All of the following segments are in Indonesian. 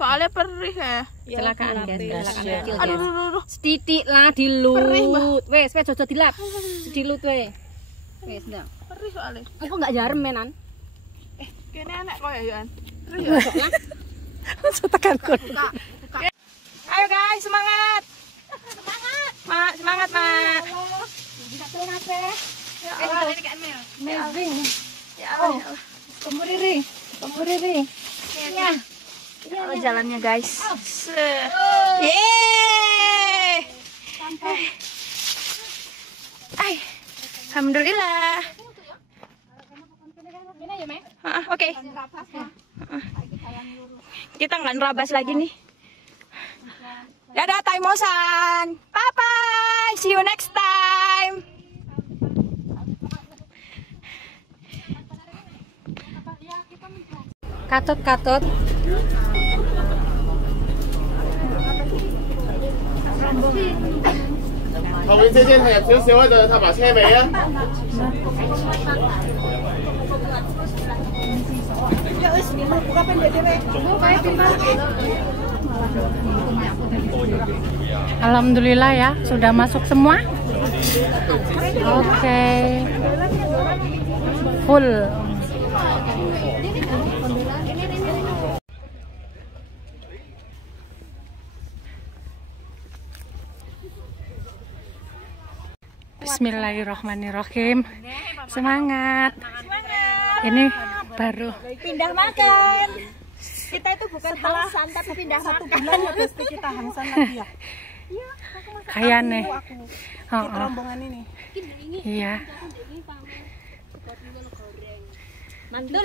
Soalnya perih ya. Kecelakaan guys, kecil. Aduh. Setitik lah dilut. Wes jojo dilap. Dilut we. Wes ndak. Perih soalnya. Aku enggak jarem menan. Kene anak kok ya, Yohan. Langsung tekan kon. Ayo guys, semangat. Semangat, Mak. Ya Allah. Amazing. Ya Allah. Pemuriri. Ya. Oh, jalannya guys. Yeay. Alhamdulillah. Oke. Kita nggak nerabas lagi nih. Dadah Taimosan. Bye bye. See you next time. Katut.後面姐姐睇入少少喺度，睇埋車尾啊！ Alhamdulillah ya, sudah masuk semua. Oke. Full. Bismillahirrahmanirrahim. Semangat. Ini baru pindah makan. Kita itu bukan hangsan tapi pindah 1 bulan ya pasti kita hangsan lagi ya. kayak nih. Rombongan ini. Iya. Mantul.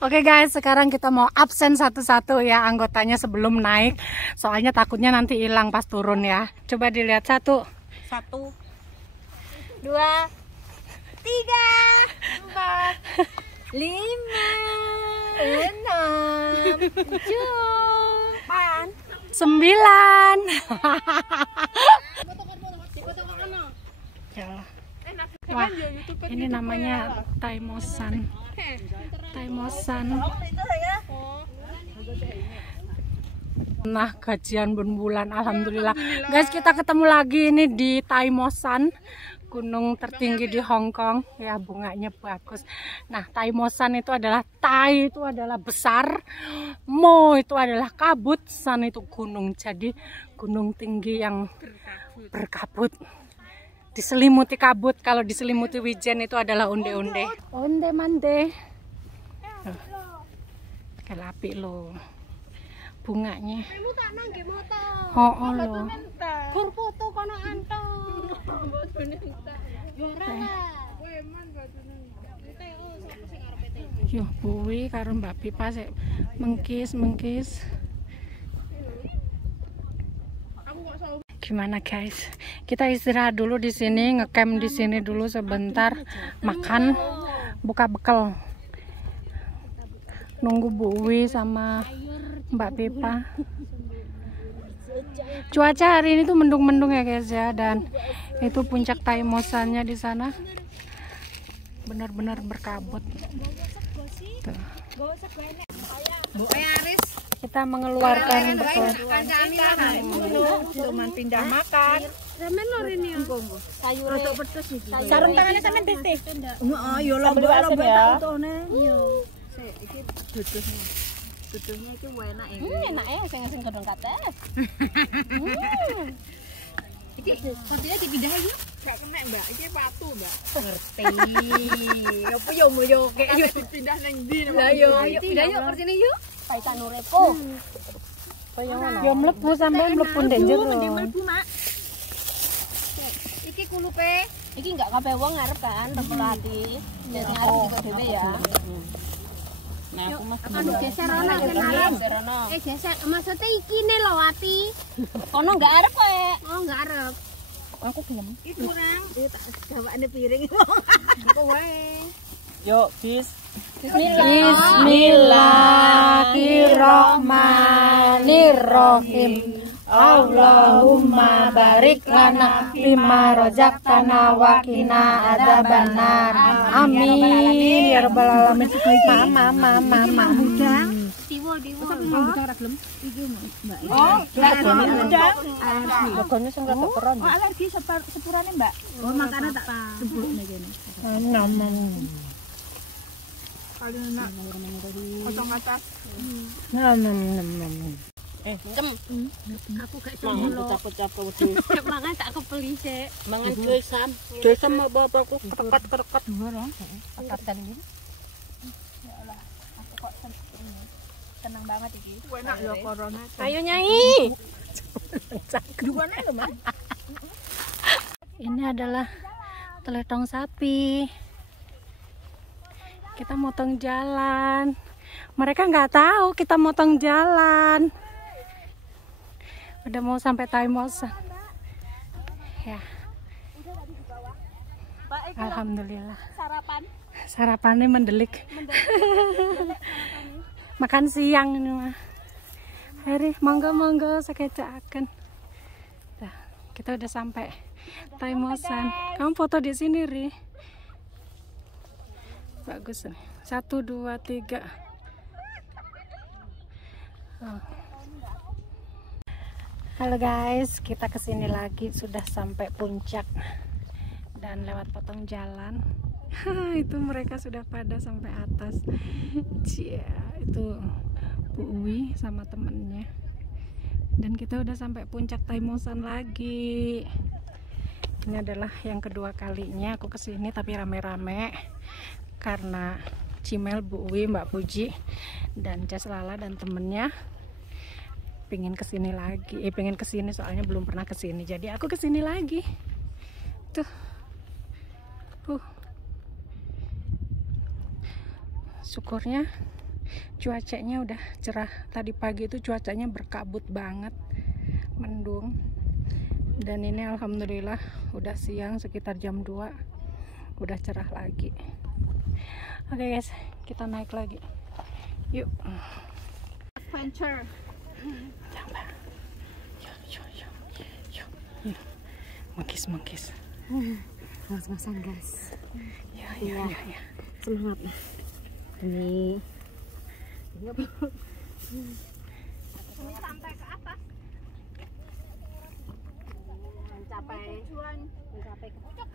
Oke guys, sekarang kita mau absen satu-satu ya anggotanya sebelum naik. Soalnya takutnya nanti hilang pas turun ya. Coba dilihat 1, 1, 2, 3, 4, 5, 6, 7, 9. Wah, ini namanya Taimosan. Nah, gajian berbulan, alhamdulillah. Guys, kita ketemu lagi ini di Taimosan, gunung tertinggi di Hong Kong. Ya, bunganya bagus. Nah, Taimosan itu adalah Tai itu adalah besar, Mo itu adalah kabut, San itu gunung. Jadi gunung tinggi yang berkabut. Diselimuti kabut, kalau diselimuti wijen itu adalah onde-onde. Onde-mande. Kayak api lo. Bunganya. Oh lo. Kur foto kono anto. Yo buwi karo Mbak Pipa sik mengkis. Gimana guys? Kita istirahat dulu di sini, ngecamp di sini dulu sebentar, makan, buka bekal. Nunggu Bu Wi sama Mbak Pipa. Cuaca hari ini tuh mendung-mendung ya guys ya, dan itu puncak Taimosannya di sana benar-benar berkabut. Tuh. Kita mengeluarkan bekal. Cuman pindah makan. Ramen lor ini. Sayur Rodok pedes iki. sarung tangannya sampean teh. Heeh, yo lombok tak utone. Iya. Sik, iki duduhnya. Duduhnya iki enak iki. Enak ya sing godhong kates. Iki sapinya dipindah yuk. Gak kena, Mbak. Iki patu, Mbak. Ngerti. Apa yo yo kayak Dipindah nang ndi? Lah yo Ayo pindah yuk ke sini yuk. Paitan urepo. Yo mlebu sampai mlebu ndek njero. Mlebu, Mak. Iki kulupe. Iki enggak kabeh wong ngarep kan, rembul ati. Jadi ngarep juga dhewe ya. Nah, aku mah Anu geser ana kenalan. Geser. Maksudnya iki ne lho ati. kono enggak arep kowe. Oh, enggak arep. Aku gelem. Iki kurang. Tak gawakne piring. Apa wae. Yuk, bis. Bismillahirrahmanirrahim. Allahumma barik lana bima rozaqtana wa qina adzabannar. Amin ya rabbal alamin. Mama. Siwo Oh, udah. Legone sing rada keron. Oh, alergi sepurane, Mbak. Oh, makanya tak sebutne kene. Namen. Kali enak. Potong atas. Namen. Aku gak Mangan capek-capek wedi. mangan tak kepeli sik. Mangan desan. Desan mau bapakku kerekat-kerekat ngono. Kekatan iki. Ya Allah, aku kok seneng banget iki. Enak ya corona. Ayo Nyai. Duane lho, Mas. Ini adalah teletong sapi. Kita motong jalan. Mereka nggak tahu kita motong jalan. Udah mau sampai Taimosan. Ya. Alhamdulillah. Sarapannya mendelik. Makan siang ini mah. Hari monggo sekecakan. Nah, kita udah sampai Taimosan. Kamu foto di sini, Ri. Bagus nih. 1, 2, 3. Oh. Halo guys, kita kesini lagi, sudah sampai puncak dan lewat potong jalan. Itu mereka sudah pada sampai atas. Cia, itu Bu Uwi sama temennya. Dan kita udah sampai puncak Taimosan lagi. Ini adalah yang kedua kalinya aku kesini, tapi rame-rame karena Cimel, Bu Uwi, Mbak Puji, dan Cas Lala dan temennya pengen kesini lagi. Pengen kesini soalnya belum pernah kesini. Jadi aku kesini lagi. Tuh, syukurnya cuacanya udah cerah. Tadi pagi itu cuacanya berkabut banget, mendung. Dan ini alhamdulillah udah siang sekitar jam 2 udah cerah lagi. Oke guys, kita naik lagi. Yuk. Adventure. Coba. Yuk. Mengkis. Mas-masan, guys. Ya. Semangat. Ini sampai ke atas. Mencapai ke puncak.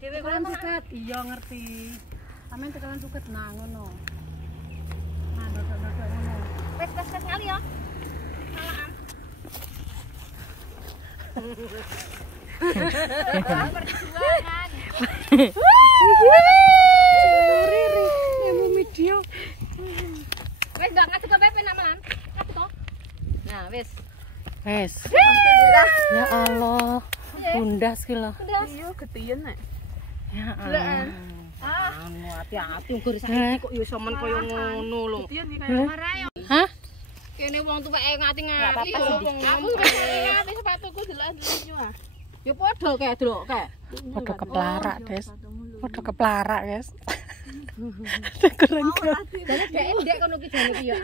Dewe kan suket, iya ngerti. Amen tekalan suket nah ngono. Nah, dodok-dodok ngono. Wes kali ya. Perjuangan. Riri, nemu video. Wes gak ngasih ke Pepe nama. Ngasih toh. Nah, wes. Wes. Alhamdulillah. Ya Allah. Bunda sekilo. Iya, getiyen nek. Ya Allah. Anu hati-hati nggur saiki kok ya sampean koyo ngono lho. Getiyen iki kaya Hah? Kene wong tuweke ngati-ngati yo wong aku ngati sepatuku delok-delok ah. ya padha kae delok kae. Padha keplarak, guys. Padha keplarak, guys. Kurang kuat. Jadi dhek ndek kono ki jane ki ya.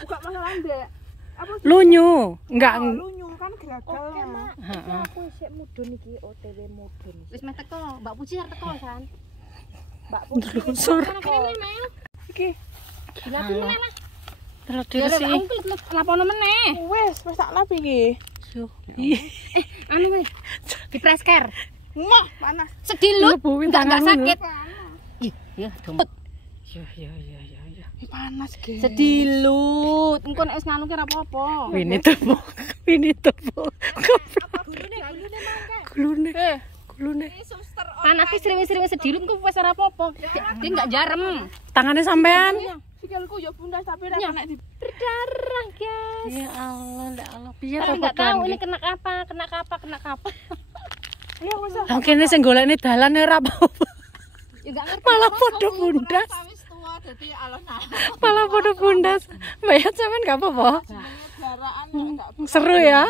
Buka masalah ndek. Apa Lunyu, enggak. lunyu kan gagal. Oke, Mak. Heeh. Aku isih mudun iki OTW mudun. Wis meh teko, Mbak Puji arep teko kan. Mbak Puji. Lusur. Kene Mel. Iki. Dilatih meneh lah. Terus Ya diresi. aku lapono meneh. Wes tak lap iki. Anu weh. Di presker. Mah panas. Sedilut. Enggak sakit. Ih, ya dompet. Ya. Panas ge. Sedilut. Engko nek wis nganu ki ora apa-apa. Ini tepuk. Gulune. Gulune. Panas ki sering-sering sedilut engko wis ora apa-apa. Dia enggak jarem. Tangannya sampean. Sikilku ya bundas tapi ora kena di Berdarah, guys. Ya Allah, ya Allah. Piye Tapi to enggak tahu podoan ini iki? kena apa. Lah kene sing golekne dalan ora apa-apa. Malah podo bundas. Malah podo bundas. Mbak Yat sampean gak apa-apa. Seru ya.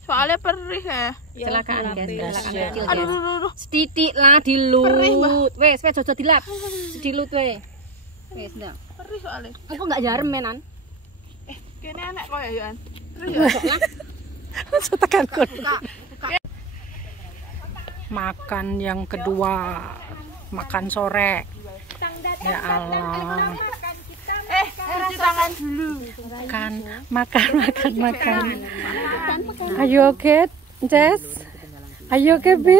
Soalnya perih ya. Silakan guys. Aduh. Setitik lah dilut. Wes jojo dilap. Dilut we. Wes ndak. Perih soalnya. Engko enggak jarem menan. Kene enak kok ya, Yoan. Tekan kon. Makan yang kedua. Makan sore. Ya Allah. Cuci tangan dulu. Makan. Ayo oke, Jess. Ayo oke, Bi.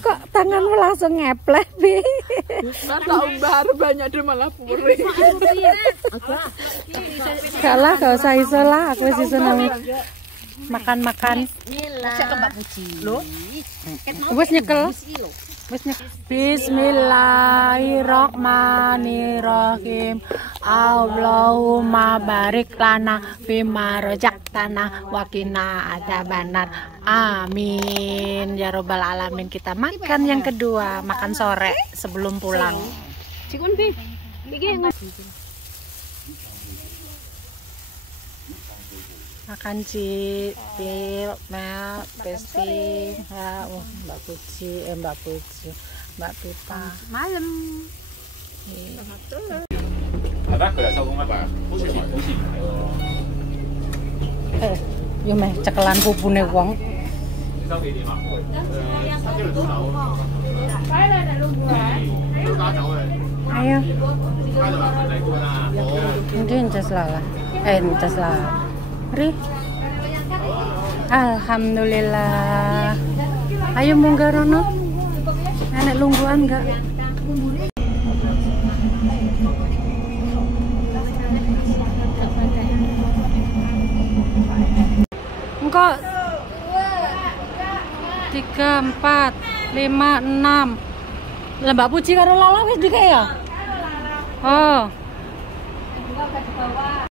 Kok tanganmu langsung ngeplek, Bi? Masa umbar banyak deh malah purih. Kalah, gak usah iso lah. Aku wis iso nang makan. Wis nyekel. Bismillahirrahmanirrahim. Allahumma barik lana bima rojaktana wa qina adzabannar. Amin ya robbal alamin. Kita makan yang kedua, makan sore sebelum pulang. Cikun Bi. Makan Cipil, Mel, Pesti, Mbak Puji, Mbak Pipa. Malam. Yo meh cekelan pupune wong. Ayo. Ini encas lah. Encas lah. Ri. Alhamdulillah. Ayo munggah rono. Enek lungguhan enggak? Engko 3, 4, 5, 6. Lah Mbak Puji karo Lala wis dikek ya? Oh.